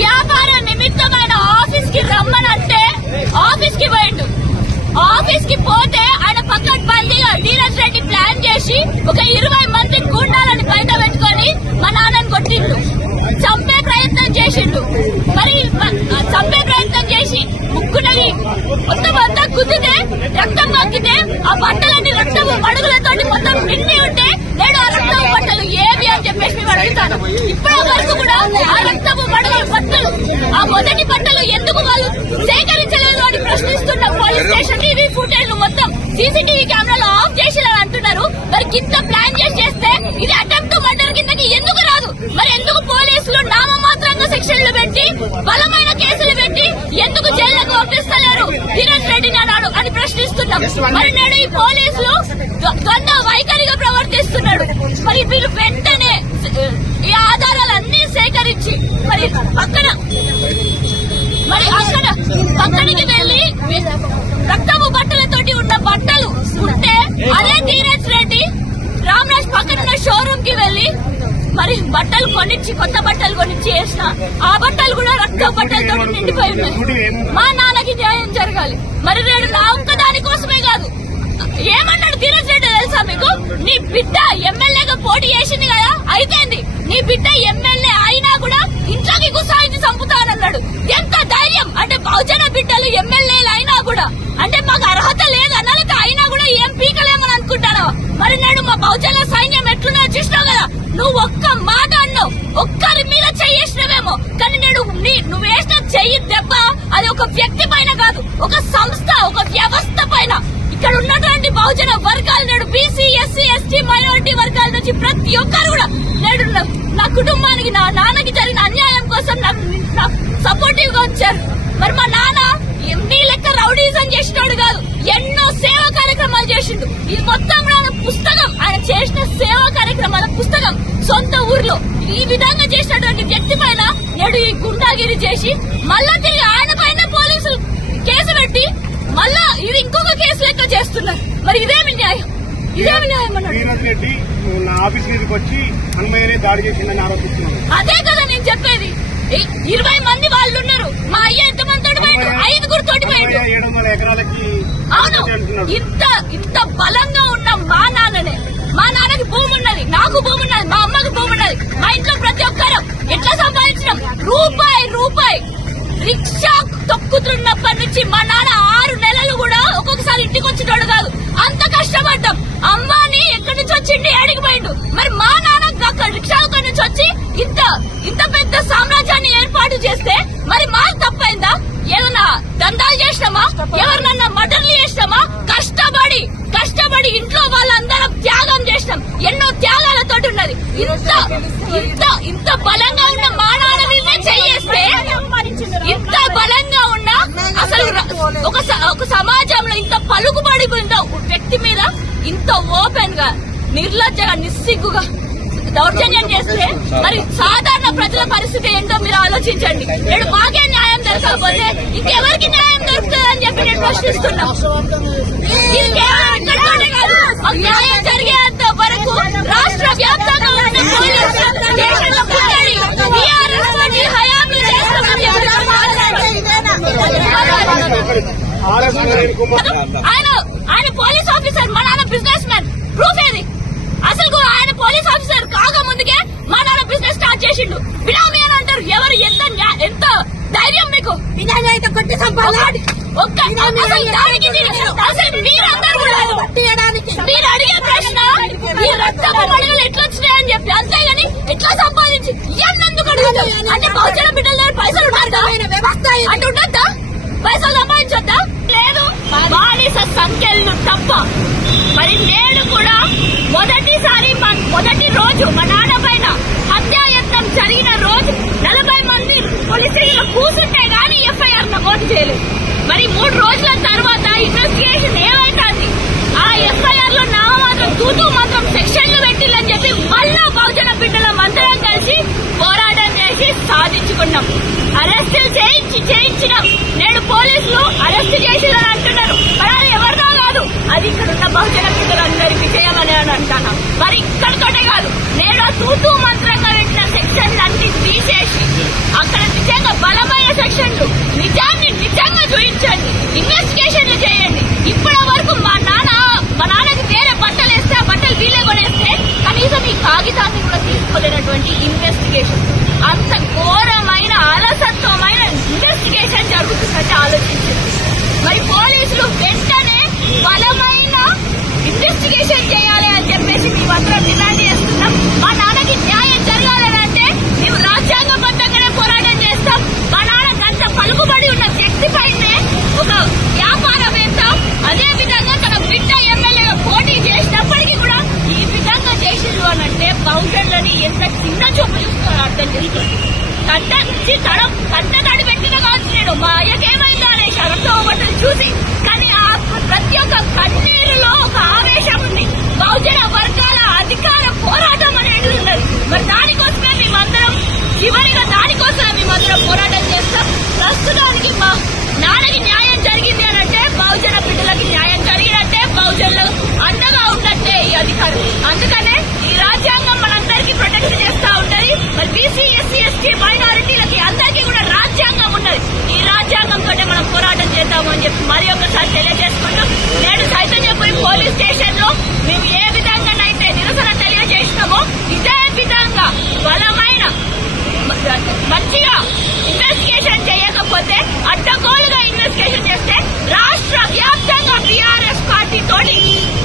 వ్యాపార నిమిత్తమైన ఆఫీస్ కి రమ్మనంటే ఆఫీస్ కి పోయిండు. ఆఫీస్ కి పోతే ఆయన పక్కడ్బందీగా ధీరజ్ రెడ్డి ప్లాన్ చేసి ఒక 20 మంది గుండాలని బయట పెట్టుకొని మా నాన్నని కొట్టిండు, చంపే ప్రయత్నం చేసిండు. మరి చంపే ప్రయత్నం చేసి ముక్కునని మొత్తం అంతా కుదితే రక్తం మగ్గితే ఆ బట్టలన్నీ రక్తము మడుగులతో మొత్తం నిండి ఉంటే నేను ఆ రక్తము బట్టలు ఏవి అని చెప్పేసి మేము అడుగుతాను. ఇప్పటి వరకు కూడా ఆ రక్తము మడుగుల బట్టలు, ఆ మొదటి బట్టలు ఎందుకు వాళ్ళు సేకరించలేదు అని ప్రశ్నిస్తున్న పోలీస్ స్టేషన్ టీవీ ఫుటేజ్ మొత్తం సీసీటీవీ కెమెరాలో ఆఫ్ చేసేలా అంటున్నారు. మరి కింద ప్లాన్ చేస్తే ఇది అటెంప్ట్ మర్డర్ కిందకి ఎందుకు రాదు? మరి ఎందుకు పోలీసులు నామమాత్రంగా సెక్షన్లు పెట్టి బలమైన కేసులు పెట్టి ఎందుకు జైళ్లకు పంపిస్తలేరు ధీరజ్ రెడ్డిని అన్నాడు అని ప్రశ్నిస్తున్నాం. మరి నేడు ఈ పోలీసులు ద్వంద్వ వైఖరిగా ప్రవర్తిస్తున్నాడు. మరి వీళ్ళు వెంటనే ఈ ఆధారాలన్నీ సేకరించి మరి పక్కనికి వెళ్లి రక్తము బట్టలతోటి ఉన్న బట్టలు ఉంటే అదే ధీరజ్ రెడ్డి రామరాజ్ పక్కన షోరూమ్ కి వెళ్లి మరి బట్టలు కొనిచ్చి కొత్త బట్టలు కొనిచ్చి వేసిన ఆ బట్టలు కూడా రక్త బట్టలతో నిండిపోయి ఉన్నాయి. మా నాన్నకి న్యాయం జరగాలి. మరి నేను నా ఒక్కదాని కోసమే కాదు, ఏమన్నాడు ధీరజ్ రెడ్డి తెలుసా మీకు? నీ బిడ్డ ఎమ్మెల్యేగా పోటీ చేసింది కదా, అయిపోయింది. నీ బిడ్డ ఎమ్మెల్యే అయినా కూడా ఇంట్లోకి గుసాయించి చంపుతానన్నాడు. ఎంత ధైర్యం! అంటే బహుజన బిడ్డలు ఎమ్మెల్యేలు అయినా కూడా అంటే మాకు అర్హత లేదు అన్నాక అయినా కూడా ఏం పీకలేమని అనుకుంటాను. మరి నేడు మా బహుజన సైన్యం ఎట్లున్నా చూసినావు కదా, నువ్వు ఒక్క మాట అన్నావు, ఒక్కరి మీద చెయ్యేసినవేమో, కానీ నేడు నువ్వు వేసిన చెయ్యి దెబ్బ అది ఒక వ్యక్తి పైన కాదు, ఒక సంస్థ, ఒక వ్యవస్థ పైన. ఇక్కడ ఉన్నటువంటి బహుజన వర్గాలు నేడు బీసీ, ఎస్సీ, ఎస్టీ, మైనారిటీ వర్గాల నుంచి ప్రతి ఒక్కరు కూడా నేడు నా కుటుంబానికి, నా నాన్నకి జరిగిన అన్యాయం కోసం నాకు సపోర్టివ్ గా వచ్చారు. మరి మా నాన్న నీ లెక్క రౌడీజం చేసినోడు కాదు, ఎన్నో సేవా కార్యక్రమాలు చేసిండు. ఇది మొత్తం ఆయన పుస్తకం, ఆయన చేసిన సేవా కార్యక్రమాల పుస్తకం సొంత ఊర్లో. ఈ విధంగా చేసినటువంటి వ్యక్తి పైన నేడు ఈ గుండాగిరి చేసి మళ్ళా తిరిగి ఆయన పైన పోలీసులు కేసు పెట్టి మళ్ళా ఇది ఇంకొక కేసు లెక్క చేస్తున్నారు. మరి ఇదేమి న్యాయం? ఇదేమి న్యాయం అన్నాడు. అదే కదా నేను చెప్పేది. 20 మంది వాళ్ళు ఉన్నారు. మా అయ్య ఎంతమంది తోడిపోయాడు? 5గురు తోడిపోయాడు. అవును, ఇంత బలంగా ఉన్న మా నాన్నకి భూమి ఉన్నది, నాకు భూమి ఉన్నది, మా అమ్మకి భూమి ఉన్నది, మా ఇంట్లో ప్రతి ఒక్కరు ఎట్లా సంపాదించినాం? రూపాయి రిక్షా తొక్కుతున్నప్పటి నుంచి మా నాన్న 6 నెలలు కూడా ఒక్కొక్కసారి ఇంటికి వచ్చినోడు కాదు, అంత కష్టపడ్డాం. అమ్మాని ఎక్కడి నుంచి వచ్చిండి, ఏడిగిపోయిండు. మరి మా నాన్న రిక్షా నుంచి వచ్చి ఇంత పెద్ద సామ్రాజ్యాన్ని ఏర్పాటు చేస్తే మరి మాకు తప్పైందా? ఏమన్నా దందాలు చేసినామా? ఎవరినన్నా మర్డర్లు చేసినామా? కష్టపడి ఇంట్లో వాళ్ళందరం త్యాగం చేసినాం. ఎన్నో త్యాగాలతో ఉన్నది. ఇంత బలంగా ఉన్న మా నాన్న మీద చేయేస్తే, ఇంత బలంగా ఉన్న అసలు ఒక సమాజంలో ఇంత పలుకుబడి ఉన్న వ్యక్తి మీద ఇంత ఓపెన్ గా, నిర్లజ్జగా, నిస్సిగ్గుగా దౌర్జన్యం చేస్తే మరి సాధారణ ప్రజల పరిస్థితి ఏంటో మీరు ఆలోచించండి. నేడు మాకే న్యాయం జరగకపోతే ఇంకెవరికి న్యాయం దొరుకుతుందని చెప్పి నేను ప్రశ్నిస్తున్నాం. ఇది కేవలం ఇక్కడితోనే కాదు, న్యాయం జరిగేంత వరకు రాష్ట్ర వ్యాప్తంగా ఉన్న పోలీసులు దేశంలో పుట్టాలి. టీఆర్ఎస్ పార్టీ హయాంలో చేస్తామని ఆయన పోలీస్ ఆఫీసర్, మా నాన్న బిజినెస్ మ్యాన్. ప్రూఫ్ ఏది? అసలు ఆయన పోలీస్ ఆఫీసర్ కాగా ముందుకే మా నాన్న బిజినెస్ స్టార్ట్ చేసిండు. బినామీ అని అంటారు. ఎవరు ఎంత ధైర్యం మీకు? దానికి అంటే బహుజన బిడ్డల దగ్గర పైసలు ఉన్నారా అంటే ఉండద్దా? పైసలు సంపాదించొద్దా? లేదు, బానిస సంఖ్యలు తప్ప. మరి నేను కూడా మొదటి రోజు మా నాన్న పైన హత్యాయత్నం జరిగిన రోజు 40 మంది పోలీసులు కూర్చుంటే గానీ ఎఫ్ఐఆర్ నమోదు చేయలేదు. మరి 3 రోజుల తర్వాత ఇన్వెస్టిగేషన్ ఏమైతుంది? ఆ ఎఫ్ఐఆర్ లో నామమాత్రం తూతూ మాత్రం సెక్షన్లు పెట్టిల్లని చెప్పి మళ్ళా బహుజన బిడ్డల మందరం కలిసి పోరాటం చేసి సాధించుకున్నాం. అరెస్టులు చేయించినాం. నేడు పోలీసులు అరెస్ట్ చేసిరని అంటున్నారు. మరి అది ఎవరిదో కాదు, అది ఇక్కడ ఉన్న బహుజన బిడ్డలందరి విజయమని అని అంటున్నాం. మరి ఇక్కడితోటే కాదు, నేడు తూతూ మంత్రంగా పెట్టిన సెక్షన్లు అన్ని తీసేసి అక్కడ నిజంగా బలమైన సెక్షన్లు నిజాన్ని నిజంగా చూపించండి, ఇన్వెస్టిగేషన్లు చేయండి. ఇప్పటి వరకు మా నాన్నకి వేరే బట్టలు వేస్తే ఆ బట్టలు వీళ్ళే కొనేస్తే కనీసం ఈ కాగితాన్ని కూడా తీసుకోలేనటువంటి ఇన్వెస్టిగేషన్, అంత ఘోరమైన అలసత్వమైన ఇన్వెస్టిగేషన్ జరుగుతుందంటే ఆలోచించండి. మరి పోలీసులు వెంటనే బలమైన ఇన్వెస్టిగేషన్ చేయాలి అని చెప్పేసి మేమందరం డిమాండ్ చేస్తున్నాం. మా నాన్నకి న్యాయం జరగాలని అంటే మేము రాజ్యాంగబద్ధంగానే పోరాటం చేస్తాం. మా నాన్నకి అంత పలుకుబడి ఉన్న వ్యక్తి పైనే ఒక వ్యాపారవేత్త అదే విధంగా తన బిడ్డ ఎమ్మెల్యేగా పోటీ చేసినప్పటికీ కూడా ఈ విధంగా చేసిండు అని అంటే బహుజనులని ఎంత చిన్న చూపు చూస్తున్నారో అర్థం చేసుకోండి. కంట తడి పెట్టిన కాదు నేను మా అయ్యకేమైందో అనేసి అర్థం చూసి, కానీ ఆ ప్రతి ఒక్క కన్నీరులో ఒక ఆవేశం ఉంది. బహుజన వర్గాల అధికార పోరాటం అనేది ఉన్నది. మరి దానికోసమే మేమందరం దానికోసమే మేమందరం పోరాటం చేస్తాం. ప్రస్తుతానికి మా నాన్నకి న్యాయం జరిగింది అని అంటే బహుజన బిడ్డలకి న్యాయం జరిగినట్టే, బహుజనులకు అండగా ఉన్నట్టే ఈ అధికారం. అందుకనే ఈ రాజ్యాంగం మనందరికీ ప్రొటెక్ట్ చేస్తా ఉంటది. మరి బీసీ, ఎస్సీ, ఎస్టీ, మైనారిటీలకి అందరికీ కూడా రాజ్యాంగం ఉన్నది. ఈ రాజ్యాంగంతో మనం పోరాటం చేద్దాము అని చెప్పి మరి ఒకసారి తెలియజేసుకుంటూ, నేడు చైతన్యపురి పోలీస్ స్టేషన్ లో మేము ఏ విధంగానైతే నిరసన తెలియజేసినామో ఇదే విధంగా బలమైన మంచిగా ఇన్వెస్టిగేషన్ చేయకపోతే, అడ్డగోలుగా ఇన్వెస్టిగేషన్ చేస్తే రాష్ట్ర వ్యాప్తంగా టీఆర్ఎస్ పార్టీ తోటి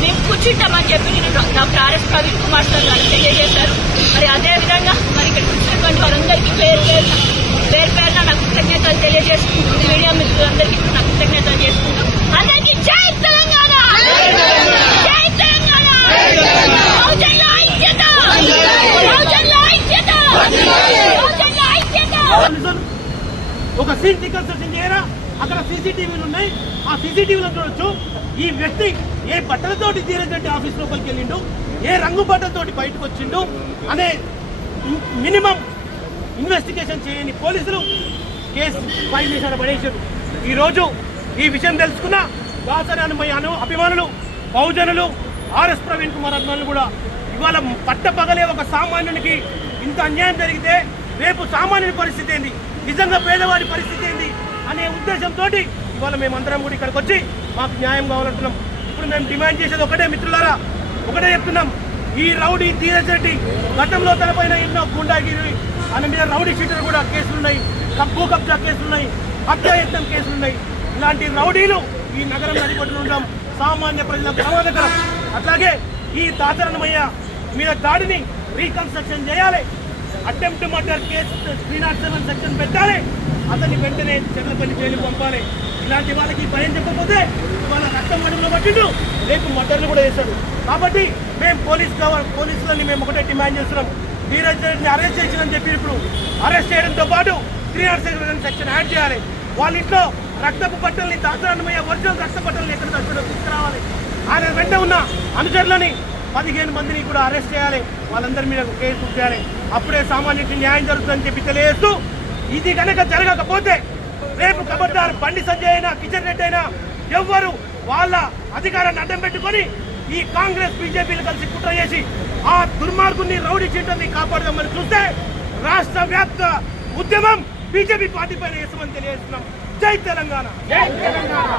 మేము కూర్చుంటామని చెప్పి నేను doctor RS Praveen Kumar sir గారు తెలియజేశారు. మరి అదే విధంగా మరి ఇక్కడ కూర్చున్నటువంటి వారందరికీ పేరు పేరున నాకు కృతజ్ఞతలు తెలియజేసుకుంటూ, మీడియా మిత్రులందరికీ కూడా నాకు కృతజ్ఞతలు చేసుకుంటాం. అందరికీ జై తెలంగాణ, జై తెలంగాణ, బహుజనుల ఐక్యత, బహుజనుల ఐక్యత, బహుజనుల ఐక్యత. ఒక సీన్ రికన్స్ట్రక్షన్ చేయరా, అక్కడ సీసీటీవీలు ఉన్నాయి, ఆ సీసీటీవీలో చూడొచ్చు ఈ వ్యక్తి ఏ బట్టలతోటి ధీరజ్ ఆఫీస్ లోపలికి వెళ్ళిండు, ఏ రంగు బట్టలతోటి బయటకు వచ్చిండు అనే మినిమం ఇన్వెస్టిగేషన్ చేయని పోలీసులు కేసు ఫైల్ చేశారు, పడేశారు. ఈ రోజు ఈ విషయం తెలుసుకున్న దాసరి అభిమానులు, బహుజనులు, ఆర్ఎస్ ప్రవీణ్ కుమార్ అభిమానులు కూడా ఇవాళ పట్టపగలే ఒక సామాన్యునికి ఇంత అన్యాయం జరిగితే రేపు సామాన్యుని పరిస్థితి ఏంది, నిజంగా పేదవాడి పరిస్థితి ఏంది అనే ఉద్దేశంతో ఇవాళ మేమందరం కూడా ఇక్కడికి వచ్చి మాకు న్యాయం కావాలంటున్నాం. ఇప్పుడు మేము డిమాండ్ చేసేది ఒకటే మిత్రులారా, ఒకటే చెప్తున్నాం. ఈ రౌడీ ధీరజ్ రెడ్డి గతంలో తనపైన ఎన్నో గుండాగిరి ఆయన మీద రౌడీ షీటర్ కూడా కేసులున్నాయి, భూ కబ్జా కేసులున్నాయి, హత్యాయత్నం కేసులున్నాయి. ఇలాంటి రౌడీలు ఈ నగరం నడిపట్టులు ఉండడం సామాన్య ప్రజలకు ప్రమాదకరం. అట్లాగే ఈ దాసరన్నమయ్య మీద దాడిని రీకన్స్ట్రక్షన్ చేయాలి, అటెంప్ట్ మర్డర్ కేసు 307 సెక్షన్ పెట్టాలి, అతన్ని వెంటనే చెర్లపల్లి జైలుకు పంపాలి. ఇలాంటి వాళ్ళకి భయం చెప్పకపోతే వాళ్ళ రక్తం అడుగులో పట్టిండు, రేపు మర్డర్లు కూడా చేశాడు. కాబట్టి మేము పోలీసులని మేము ఒకటే డిమాండ్ చేస్తున్నాం, ధీరజ్ రెడ్డిని అరెస్ట్ చేసిందని చెప్పి ఇప్పుడు అరెస్ట్ చేయడంతో పాటు 307 సెక్షన్ యాడ్ చేయాలి. వాళ్ళ ఇంట్లో రక్తపు బట్టల్ని, దాసరన్నమయ్య ఒరిజినల్ రక్త బట్టల్ని ఎక్కడ తీసుకురావాలి. ఆయన వెంట ఉన్న అనుచరులని 15 మందిని కూడా అరెస్ట్ చేయాలి, వాళ్ళందరి మీద కేసు బుక్ చేయాలి. అప్పుడే సామాన్యుడికి న్యాయం జరుగుతుందని చెప్పి తెలియజేస్తూ, ఇది కనుక జరగకపోతే రేపు కబడ్దార్ బండి సంజయ్ అయినా, కిషన్ రెడ్డి అయినా ఎవ్వరు వాళ్ళ అధికారాన్ని అడ్డం పెట్టుకొని ఈ కాంగ్రెస్ బీజేపీలు కలిసి కుట్ర చేసి ఆ దుర్మార్గుని రౌడీ చీటర్ని కాపాడదామని చూస్తే రాష్ట్ర వ్యాప్త ఉద్యమం బీజేపీ పార్టీ పైన వేస్తామని తెలియజేస్తున్నాం. జై తెలంగాణ, జై తెలంగాణ.